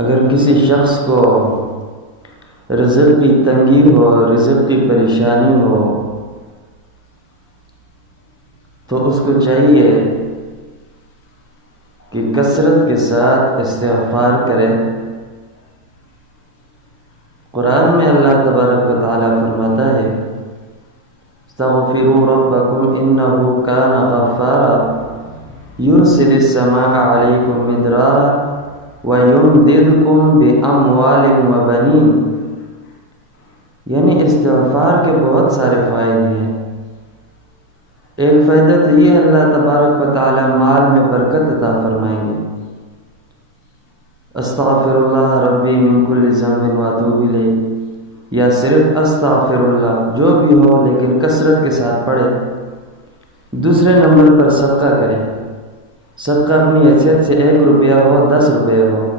اگر کسی شخص کو رزق کی تنگی ہو، رزق کی پریشانی ہو، تو اس کو چاہیے کہ کثرت کے ساتھ استغفار کرے۔ قرآن میں اللہ تبارک و تعالیٰ فرماتا ہے استغفروا ربکم انہ کان غفارا یرسل السماء علیکم مدرارا ویمددکم باموال وبنین۔ یعنی استغفار کے بہت سارے فائدے ہیں۔ ایک فائدہ تو یہ اللہ تبارک و تعالیٰ مال میں برکت عطا فرمائیں گے۔ استغفر اللہ ربی من کل ذنب واتوب الیہ، یا صرف استغفر اللہ، جو بھی ہو لیکن کثرت کے ساتھ پڑھے۔ دوسرے نمبر پر صدقہ کرے۔ صدقہ اپنی حیثیت سے 1 روپیہ ہو، 10 روپے ہو،